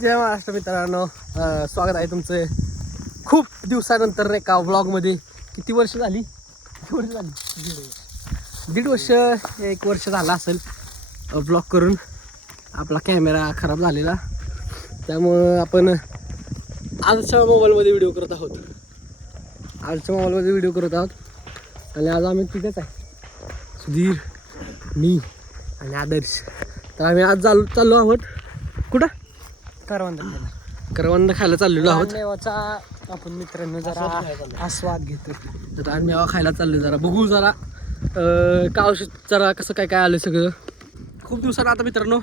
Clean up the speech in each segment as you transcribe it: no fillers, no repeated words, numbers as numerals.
जय महाराष्ट्र मित्रांनो, स्वागत आहे तुमचं खूप दिवसानंतर एका व्लॉगमध्ये. किती वर्ष झाली? दीड वर्ष, एक वर्ष झाला असेल व्लॉग करून. आपला कॅमेरा खराब झालेला, त्यामुळं आपण आजच्या मोबाईलमध्ये व्हिडिओ करत आहोत. आणि आज आम्ही तिथेच आहे, सुधीर, मी आणि आदर्श. तर आम्ही आज चाललो आहोत कुठं? करवंद खायला चाललेलो आहोत. आपण मित्रांनो जरा आस्वाद घेतो. तर आम्ही मेवा खायला चाललो. जरा बघू जरा कावश जरा कसं काय काय आलं सगळं. खूप दिवसानं आता मित्रांनो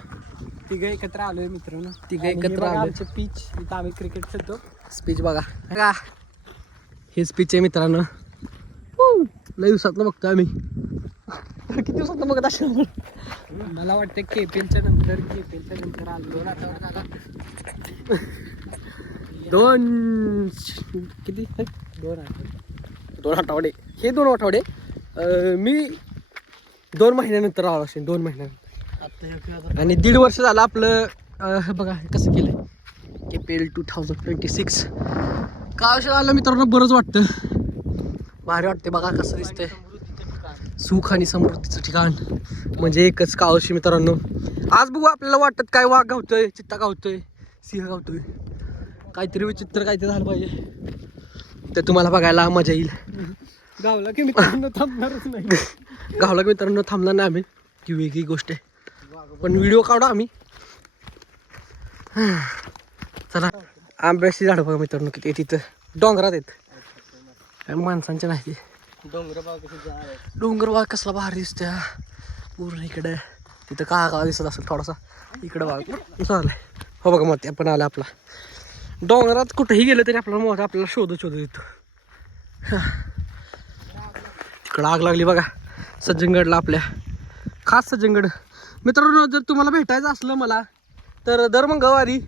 तिघं एकत्र आलोय मित्रांनो. आमचे पिच इथं आम्ही क्रिकेट खेळतो. स्पीच बघा का, हे स्पीच आहे मित्रांनो. लई दिवसात बघतो आम्ही. किती दिवसात बघत असेल? मला वाटतं केपीएलच्या नंतर आलो. 2 आठवडे झाला. किती? 2 आठवडे. 2 आठवडे. हे 2 आठवडे. मी 2 महिन्यानंतर आलो असेल. 2 महिन्यानंतर. आणि 1.5 वर्ष झालं आपलं. बघा कसं केलं KPL 2026. काय आलं मित्रांनो, बरंच वाटतं, भारी वाटते. बघा कसं दिसतंय, सुख आणि समृद्धीचं ठिकाण म्हणजे एकच कावशी मित्रांनो. आज बघू आपल्याला वाटत काय, वाघ गावतोय, चित्ता गावतोय, सिंह गावतोय, काहीतरी विचित्र काहीतरी झालं पाहिजे तर तुम्हाला बघायला मजा येईल. गावला की मित्रांनो थांबणारच नाही. गावला की मित्रांनो थांबणार नाही आम्ही, ती वेगळी गोष्ट आहे. पण व्हिडिओ काढू आम्ही. चला, आंब्याची झाडं बघा मित्रांनो किती तिथं डोंगरात आहेत, माणसांच्या नाही. डोंगर बाग कसला भारी दिसतोय पूर्ण इकडे. तिथं का दिसत असेल थोडासा, इकडं बाग चाललाय. हो बघा मग आपण आला आपला डोंगरात. कुठेही गेलं तरी आपल्याला शोधत येतो. तिकडं आग लागली बघा सज्जनगडला आपल्या. खास सज्जनगड मित्रांनो, जर तुम्हाला भेटायचं असलं मला तर दर मंगळवारी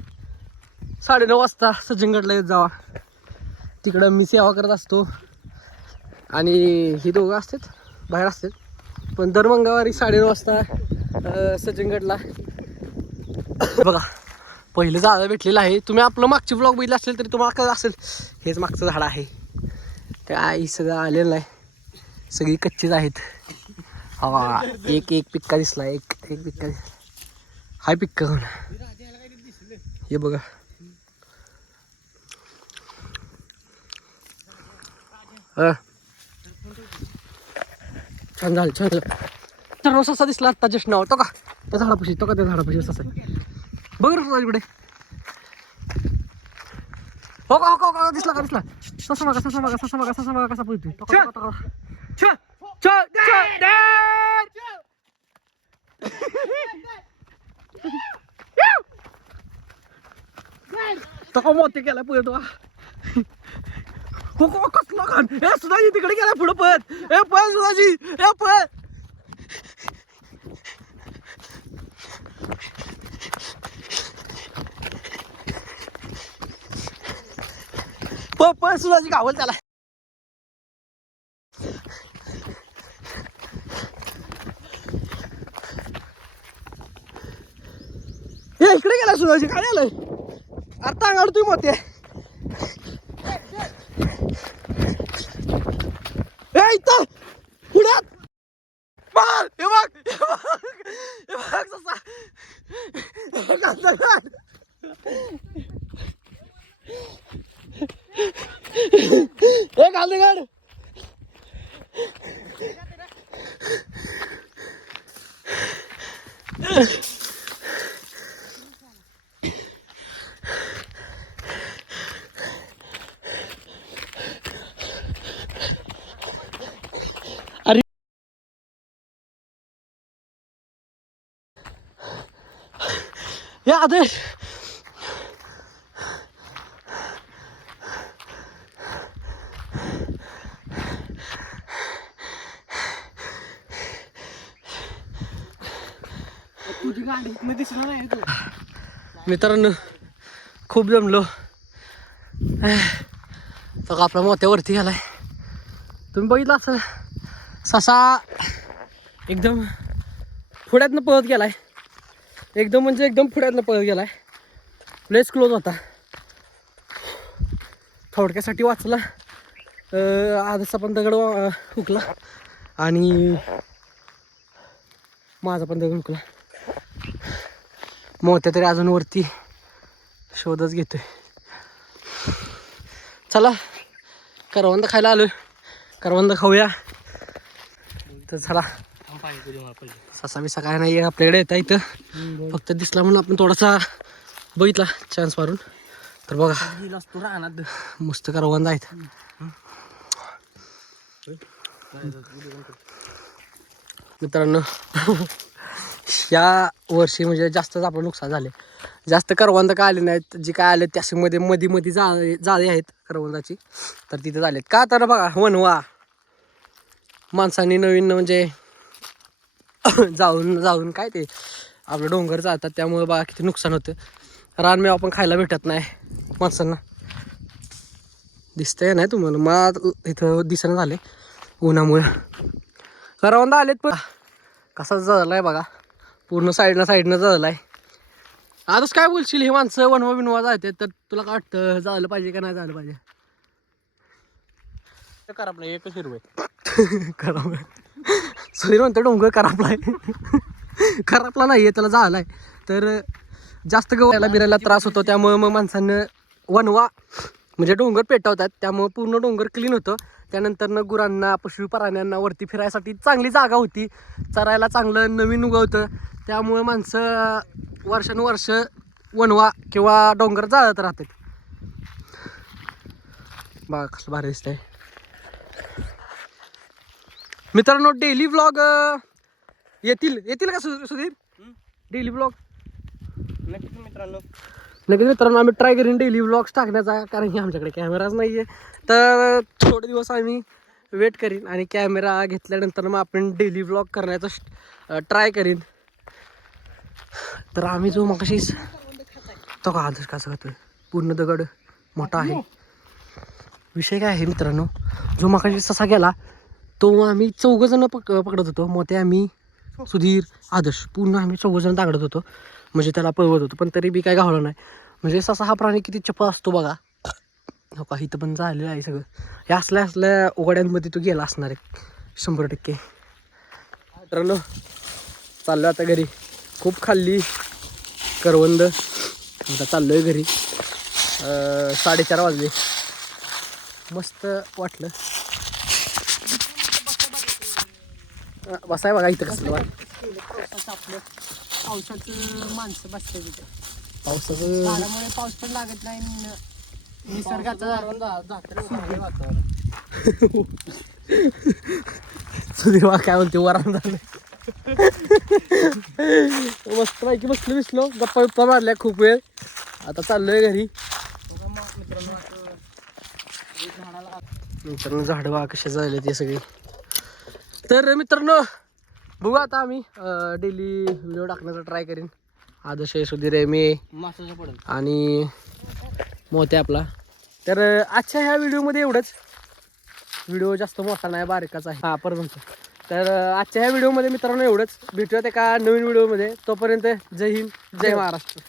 9:30 वाजता सज्जनगडला येत जावा. तिकडं मी सेवा करत असतो आणि ही दोघं असतात बाहेर असतात. पण दर मंगळवारी 9:30 वाजता सज्जनगडला बघा पहिलं झाडं भेटलेलं आहे. तुम्ही आपलं मागचे ब्लॉग बघितलं असेल तरी तुम्हाला कळलं असेल, हेच मागचं झाड आहे. काय सगळं आलेलं आहे, सगळी कच्चीच आहेत. हा एक पिक्का दिसला, एक पिक्का दिसला. हाय पिक्का कोण हे बघा. छान झालं, छान झालं. तर ससा दिसला आता जस्ट नाव तो का त्या झाडापाशी, त्या झाडापाशी ससा बघ रे इकडे. हो का दिसला का, दिसला. ससा मागा कसा पळतोय. तो मोठे गेला पळतो. हो कसला खान. सुधाजी तिकडे गेला पुढं पळत. पळ सुधाजी, पळ. पळ सुधाजी गावल त्याला. इकडे गेला सुधाजी, काय झालंय? आता अंगाडतोय मोठे. इथं पुढ्यात हे बघ ससा. हे गांधीगड. अरे या आदेश तुझी गाडी इथनं दिसणार नाही तू. मित्रांनो खूप जमलो. तो आपला मोत्यावरती गेलाय. तुम्ही बघितलं असं ससा एकदम पुढ्यातनं पळत गेलाय. एकदम म्हणजे एकदम पुढ्यातनं पळत गेलाय. लयच क्लोज होता. थोडक्यासाठी वाचला. आजचा पण दगड हुकला आणि माझा पण दगड हुकला. मोठ्या तरी अजून वरती शोधच घेतोय. चला करवंद खायला आलोय. करवंद खाऊया. तर चला ससा बिसा काय नाही आपल्याकडे येता इथं. फक्त दिसला म्हणून आपण थोडासा बघितला चान्स मारून. तर बघा मस्त करवंद आहेत. मित्रांनो या वर्षी म्हणजे जास्तच आपलं नुकसान झाले. जास्त करवंद काय आले नाहीत. जे काय आले त्यामध्ये मध्ये जाळे आहेत करवंदाची. तर तिथे झालेत का. तर बघा वनवा माणसांनी नवीन म्हणजे जाऊन काय ते आपलं डोंगर जातात. त्यामुळे बघा किती नुकसान होतं. रानमेवा पण खायला भेटत नाही माणसांना. दिसतंय नाही तुम्हाला. मला इथं दिसणं झाले उन्हामुळे. करवंद आलेत पण कसा जळलाय बघा. पूर्ण साईडनं जळलाय. आजच काय बोलशील. हे माणसं वनवा बिनवा जायचे तर तुला काय वाटतं झालं पाहिजे का नाही झालं पाहिजे. आपलं एकच हिरवं खराब सुधीर म्हणतो डोंगर खराबलाय. खराबला नाही त्याला झालाय. तर जास्त गव्हाला बिरायला त्रास होतो. त्यामुळे मग माणसानं वनवा म्हणजे डोंगर पेटवतात. त्यामुळं पूर्ण डोंगर क्लीन होतं. त्यानंतर गुरांना पशु प्राण्यांना वरती फिरायसाठी चांगली जागा होती. चरायला चांगलं नवीन उगवतं. त्यामुळे माणसं वर्षानुवर्ष वनवा किंवा डोंगर जाळत राहतात. बघा कसं भारी दिसतंय. मित्रांनो डेली व्लॉग येतील का सुधीर. डेली व्लॉग नक्कीच मित्रांनो आम्ही ट्राय करीन डेली व्लॉग्स टाकण्याचा. कारण की आमच्याकडे कॅमेराच नाही आहे. तर थोडे दिवस आम्ही वेट करीन आणि कॅमेरा घेतल्यानंतर मग आपण डेली व्लॉग करण्याचा ट्राय करीन. तर आम्ही जो मगाशी तो का आदर्श कसं खातोय. पूर्ण दगड मोठा आहे. विषय काय आहे मित्रांनो. जो मगाशी ससा गेला तो आम्ही चौघजण पकडत होतो. मोठे आम्ही सुधीर आदर्श पूर्ण आम्ही चौघजण तागडत होतो. म्हणजे त्याला पळवत होतो. पण तरी बी काय गावलं नाही. म्हणजे ससा हा प्राणी किती चपळ असतो बघा. हो का इथं पण झालेलं आहे सगळं. हे असल्या उघड्यांमध्ये तो गेला असणार आहे 100%. मित्रांनो चाललो आता घरी. खूप खाल्ली करवंद. आता चाललो आहे घरी. 4:30 वाजले. मस्त वाटलं. बसाय बघा इथं कसलं आपलं पावसाचं माणसं बसते तिथे. पावसाचं झाडामुळे पाऊस पण लागत नाही. निसर्गाचं सुधीर काय म्हणते वरान झालं. मस्त पैकी बसलो गप्पा मारल्या खूप वेळ. आता चाललोय घरी. मित्रांनो झाडं बघा कशा झाले ते सगळे. तर मित्रांनो बघू आता आम्ही डेली व्हिडिओ टाकण्याचा ट्राय करीन. आदर्श सुधीर आहे मी आणि मोठे आपला. तर आजच्या ह्या व्हिडिओमध्ये एवढंच. व्हिडिओ जास्त मोठा नाही बारीकाच आहे. हा परत म्हणतो. तर आजच्या ह्या व्हिडिओमध्ये मित्रांनो एवढंच. भेटूयात एका नवीन व्हिडिओमध्ये. तोपर्यंत जय हिंद जय महाराष्ट्र.